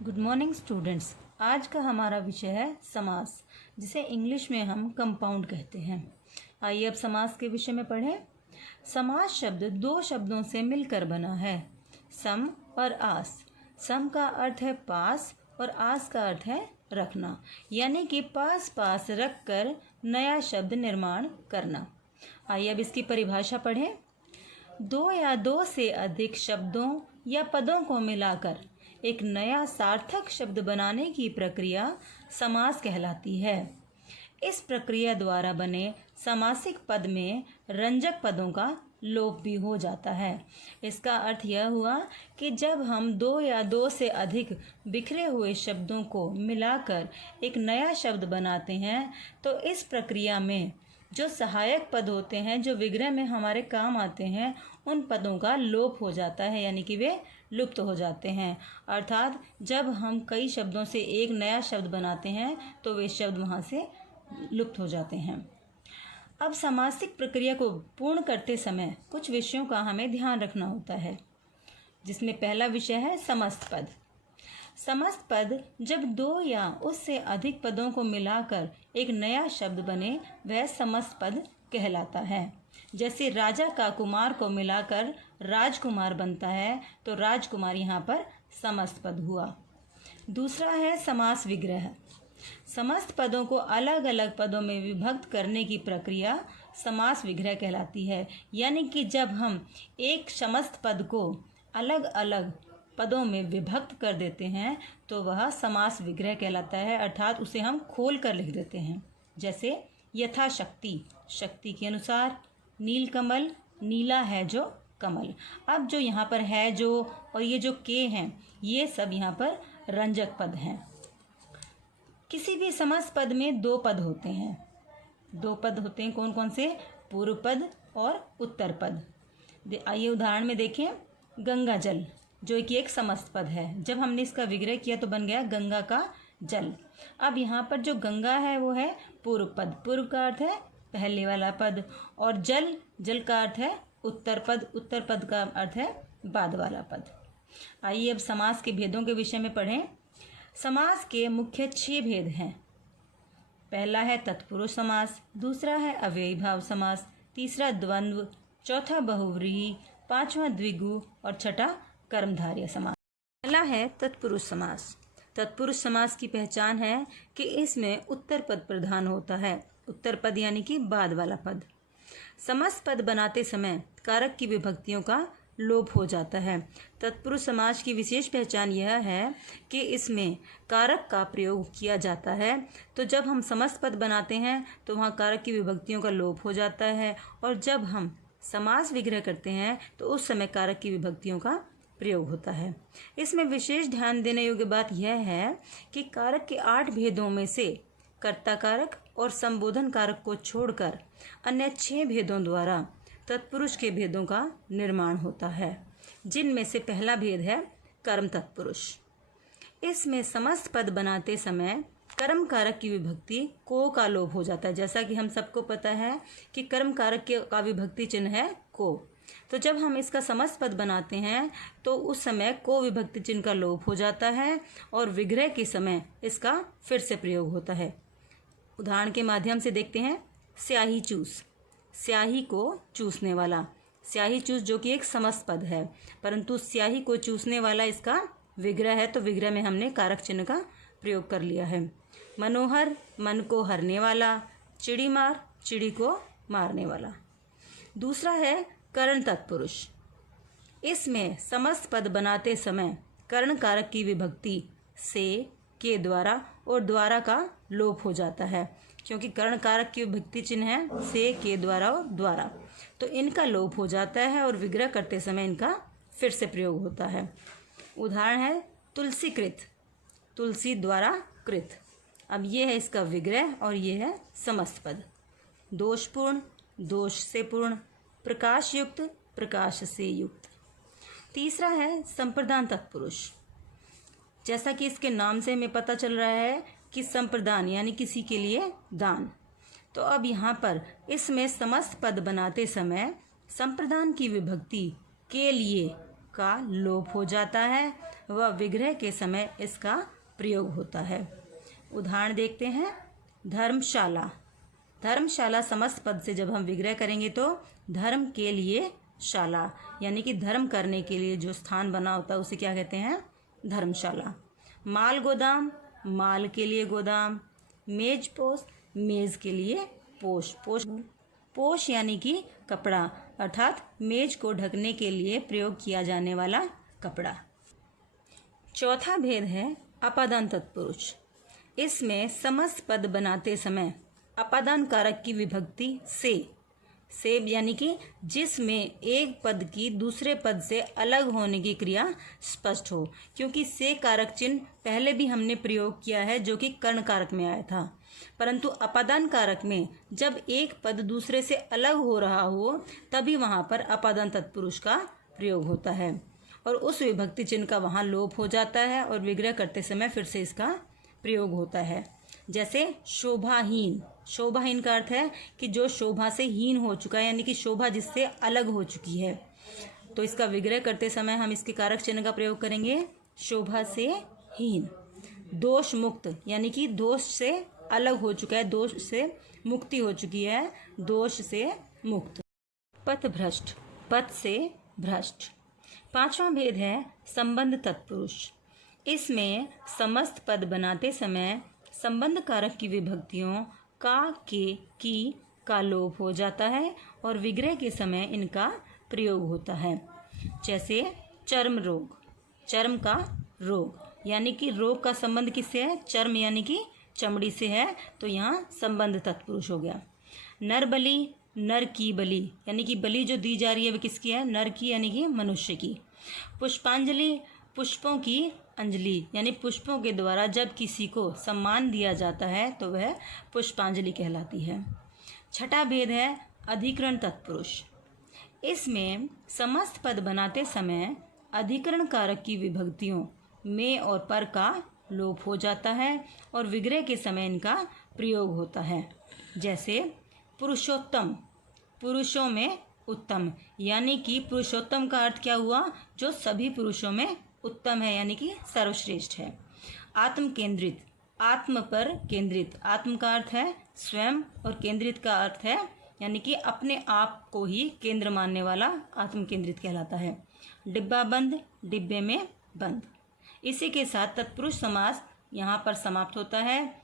Good morning students. आज का हमारा विषय है समास, जिसे इंग्लिश में हम कंपाउंड कहते हैं। आइए अब समास के विषय में पढ़ें। समास शब्द दो शब्दों से मिलकर बना है, सम और आस। सम का अर्थ है पास और आस का अर्थ है रखना, यानी कि पास पास रख कर नया शब्द निर्माण करना। आइए अब इसकी परिभाषा पढ़ें। दो या दो से अधिक शब्दों या पदों को मिलाकर एक नया सार्थक शब्द बनाने की प्रक्रिया समास कहलाती है। इस प्रक्रिया द्वारा बने समासिक पद में रंजक पदों का लोप भी हो जाता है। इसका अर्थ यह हुआ कि जब हम दो या दो से अधिक बिखरे हुए शब्दों को मिलाकर एक नया शब्द बनाते हैं तो इस प्रक्रिया में जो सहायक पद होते हैं, जो विग्रह में हमारे काम आते हैं, उन पदों का लोप हो जाता है, यानी कि वे लुप्त हो जाते हैं। अर्थात जब हम कई शब्दों से एक नया शब्द बनाते हैं तो वे शब्द वहाँ से लुप्त हो जाते हैं। अब समासिक प्रक्रिया को पूर्ण करते समय कुछ विषयों का हमें ध्यान रखना होता है, जिसमें पहला विषय है समस्त पद। समस्त पद जब दो या उससे अधिक पदों को मिलाकर एक नया शब्द बने वह समस्त पद कहलाता है। जैसे राजा का कुमार को मिलाकर राजकुमार बनता है तो राजकुमार यहाँ पर समस्त पद हुआ। दूसरा है समास विग्रह। समस्त पदों को अलग अलग पदों में विभक्त करने की प्रक्रिया समास विग्रह कहलाती है, यानी कि जब हम एक समस्त पद को अलग अलग पदों में विभक्त कर देते हैं तो वह समास विग्रह कहलाता है, अर्थात उसे हम खोल कर लिख देते हैं। जैसे यथाशक्ति, शक्ति के अनुसार। नीलकमल, नीला है जो कमल। अब जो यहाँ पर है जो और ये जो के हैं, ये सब यहाँ पर रंजक पद हैं। किसी भी समास पद में दो पद होते हैं। दो पद होते हैं, कौन कौन से? पूर्व पद और उत्तर पद। आइए उदाहरण में देखें। गंगा जल, जो कि एक समस्त पद है, जब हमने इसका विग्रह किया तो बन गया गंगा का जल। अब यहाँ पर जो गंगा है वो है पूर्व पद। पूर्व का अर्थ है पहले वाला पद, और जल, जल का अर्थ है उत्तर पद। उत्तर पद का अर्थ है बाद वाला पद। आइए अब समास के भेदों के विषय में पढ़ें। समास के मुख्य 6 भेद हैं। पहला है तत्पुरुष समास, दूसरा है अव्ययी भाव समास, तीसरा द्वंद्व, चौथा बहुव्रीहि, पांचवा द्विगु और छठा कर्मधारय समास। पहला है तत्पुरुष समास। तत्पुरुष समास की पहचान है कि इसमें उत्तर पद प्रधान होता है। उत्तर पद यानी कि बाद वाला पद। समस्त पद बनाते समय कारक की विभक्तियों का लोप हो जाता है। तत्पुरुष समास की विशेष पहचान यह है कि इसमें कारक का प्रयोग किया जाता है। तो जब हम समस्त पद बनाते हैं तो वहाँ कारक की विभक्तियों का लोप हो जाता है, और जब हम समास विग्रह करते हैं तो उस समय कारक की विभक्तियों का प्रयोग होता है। इसमें विशेष ध्यान देने योग्य बात यह है कि कारक के 8 भेदों में से कर्ता कारक और संबोधन कारक को छोड़कर अन्य 6 भेदों द्वारा तत्पुरुष के भेदों का निर्माण होता है, जिनमें से पहला भेद है कर्म तत्पुरुष। इसमें समस्त पद बनाते समय कर्म कारक की विभक्ति को का लोप हो जाता है। जैसा कि हम सबको पता है कि कर्म कारक का विभक्ति चिन्ह है को, तो जब हम इसका समस्त पद बनाते हैं तो उस समय को विभक्ति चिन्ह का लोप हो जाता है और विग्रह के समय इसका फिर से प्रयोग होता है। उदाहरण के माध्यम से देखते हैं। स्याही चूस, स्याही को चूसने वाला। स्याही चूस जो कि एक समस्त पद है, परंतु स्याही को चूसने वाला इसका विग्रह है, तो विग्रह में हमने कारक चिन्ह का प्रयोग कर लिया है। मनोहर, मन को हरने वाला। चिड़ी मार, चिड़ी को मारने वाला। दूसरा है करण तत्पुरुष। इसमें समस्त पद बनाते समय कर्ण कारक की विभक्ति से, के द्वारा और द्वारा का लोप हो जाता है, क्योंकि कर्ण कारक की विभक्ति चिन्ह है से, के द्वारा और द्वारा, तो इनका लोप हो जाता है और विग्रह करते समय इनका फिर से प्रयोग होता है। उदाहरण है तुलसी कृत, तुलसी द्वारा कृत। अब ये है इसका विग्रह और ये है समस्त पद। दोषपूर्ण, दोष से पूर्ण। प्रकाश युक्त, प्रकाश से युक्त। तीसरा है संप्रदान तत्पुरुष। जैसा कि इसके नाम से हमें पता चल रहा है कि संप्रदान यानी किसी के लिए दान, तो अब यहाँ पर इसमें समस्त पद बनाते समय संप्रदान की विभक्ति के लिए का लोप हो जाता है व विग्रह के समय इसका प्रयोग होता है। उदाहरण देखते हैं। धर्मशाला। धर्मशाला समस्त पद से जब हम विग्रह करेंगे तो धर्म के लिए शाला, यानी कि धर्म करने के लिए जो स्थान बना होता है उसे क्या कहते हैं? धर्मशाला। माल गोदाम, माल के लिए गोदाम। मेज पोश, मेज के लिए पोश। पोश यानी कि कपड़ा, अर्थात मेज को ढकने के लिए प्रयोग किया जाने वाला कपड़ा। चौथा भेद है अपादान तत्पुरुष। इसमें समस्त पद बनाते समय अपादान कारक की विभक्ति से यानी कि जिसमें एक पद की दूसरे पद से अलग होने की क्रिया स्पष्ट हो, क्योंकि से कारक चिन्ह पहले भी हमने प्रयोग किया है जो कि कर्ण कारक में आया था, परंतु अपादान कारक में जब एक पद दूसरे से अलग हो रहा हो तभी वहां पर अपादान तत्पुरुष का प्रयोग होता है और उस विभक्ति चिन्ह का वहां लोप हो जाता है और विग्रह करते समय फिर से इसका प्रयोग होता है। जैसे शोभाहीन। शोभाहीन का अर्थ है कि जो शोभा से हीन हो चुका है, यानी कि शोभा जिससे अलग हो चुकी है। तो इसका विग्रह करते समय हम इसके कारक चिन्ह का प्रयोग करेंगे शोभा से हीन। दोष मुक्त, यानी कि दोष से अलग हो चुका है, दोष से मुक्ति हो चुकी है, दोष से मुक्त। पथ भ्रष्ट, पथ से भ्रष्ट। पांचवा भेद है संबंध तत्पुरुष। इसमें समस्त पद बनाते समय संबंध कारक की विभक्तियों का, के, की का लोप हो जाता है और विग्रह के समय इनका प्रयोग होता है। जैसे चर्म रोग, चर्म का रोग, यानी कि रोग का संबंध किससे है? चर्म यानी कि चमड़ी से है, तो यहाँ संबंध तत्पुरुष हो गया। नर बलि, नर की बलि, यानी कि बलि जो दी जा रही है वह किसकी है? नर की, यानी कि मनुष्य की। पुष्पांजलि, पुष्पों की अंजलि, यानी पुष्पों के द्वारा जब किसी को सम्मान दिया जाता है तो वह पुष्पांजलि कहलाती है। छठा भेद है अधिकरण तत्पुरुष। इसमें समस्त पद बनाते समय अधिकरण कारक की विभक्तियों में और पर का लोप हो जाता है और विग्रह के समय इनका प्रयोग होता है। जैसे पुरुषोत्तम, पुरुषों में उत्तम, यानी कि पुरुषोत्तम का अर्थ क्या हुआ? जो सभी पुरुषों में उत्तम है, यानी कि सर्वश्रेष्ठ है। आत्म केंद्रित, आत्म पर केंद्रित, आत्म का अर्थ है स्वयं और केंद्रित का अर्थ है यानी कि अपने आप को ही केंद्र मानने वाला आत्म केंद्रित कहलाता है। डिब्बा बंद, डिब्बे में बंद। इसी के साथ तत्पुरुष समास यहाँ पर समाप्त होता है।